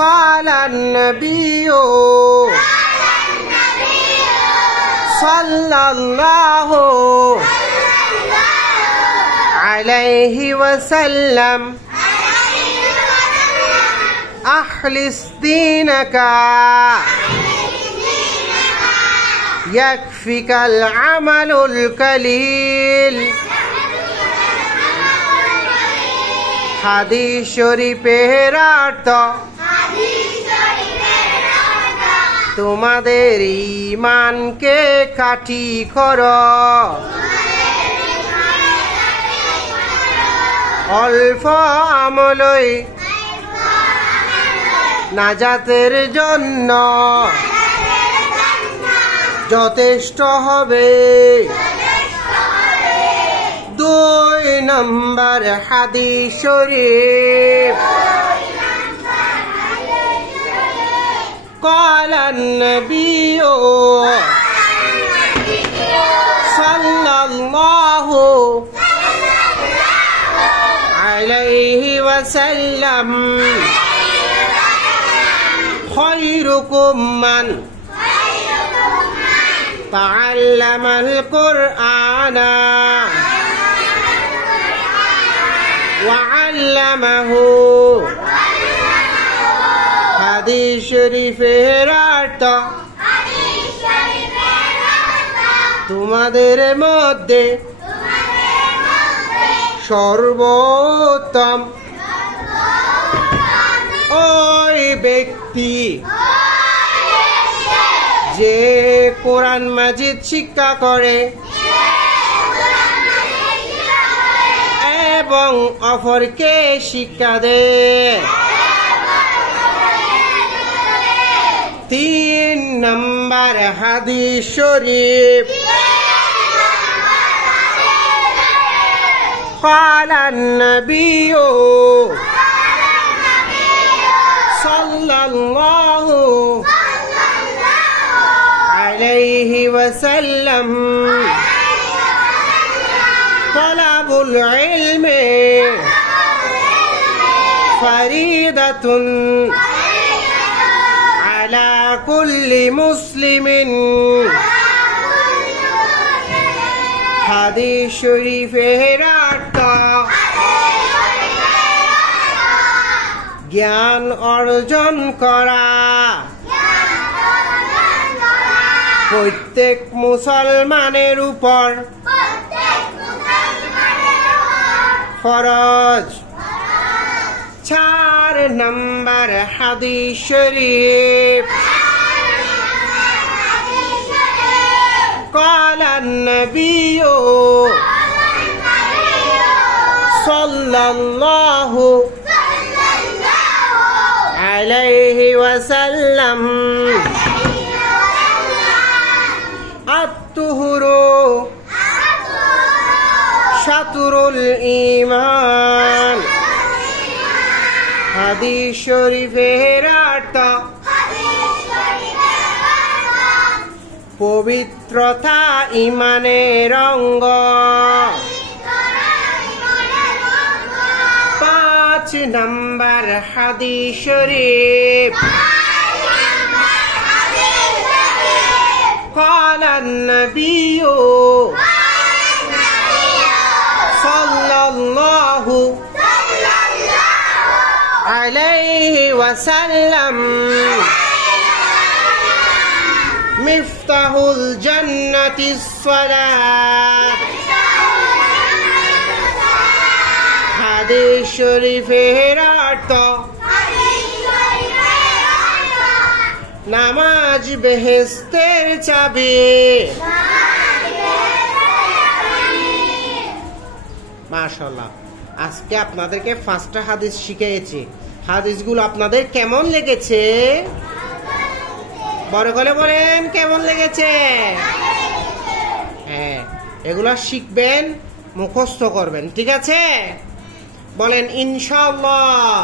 قال النبي صلى الله عليه وسلم أخلص دينك يكفيك العمل القليل হাদিস শরীফের অর্থ তোমাদের ঈমানকে খাঁটি করো, অল্প আমলই নাজাতের জন্য যথেষ্ট হবে। 2 নম্বর হাদিস শরীফ قال النبي صلى الله عليه وسلم خيركم من تعلم القرآن وعلمه হাদিস শরীফের অর্থ তোমাদের মধ্যে সর্বোত্তম ওই ব্যক্তি যে কোরআন মাজিদ শিক্ষা করে এবং অপরকে শিক্ষা দেয়। 3 নম্বর হাদিস শরীফ قال النبي صلى الله عليه وسلم طلب العلم فريضة على كل مسلم হাদিস শরীফের অর্থ জ্ঞান অর্জন করা প্রত্যেক মুসলমানের উপর ফরজ। 4 নম্বর হাদিস শরীফ قال النبي صلى الله عليه وسلم الطهر شطر الإيمان হাদিস শরীফের অর্থ পবিত্রতা ঈমানের অঙ্গ। 5 নম্বর হাদিস শরীফ قال النبي صلى الله عليه وسلم مفتاح الجنة الصلاة হাদিস শরীফের অর্থ নামাজ বেহেশতের চাবি। মাশাআল্লাহ, আজকে আপনাদেরকে 5টা হাদিস শিখিয়েছি। হাদিসগুলো আপনাদের কেমন লেগেছে? বড় করে বলেন কেমন লেগেছে? হ্যাঁ, এগুলো শিখবেন, মুখস্থ করবেন, ঠিক আছে? বলেন ইনশাআল্লাহ।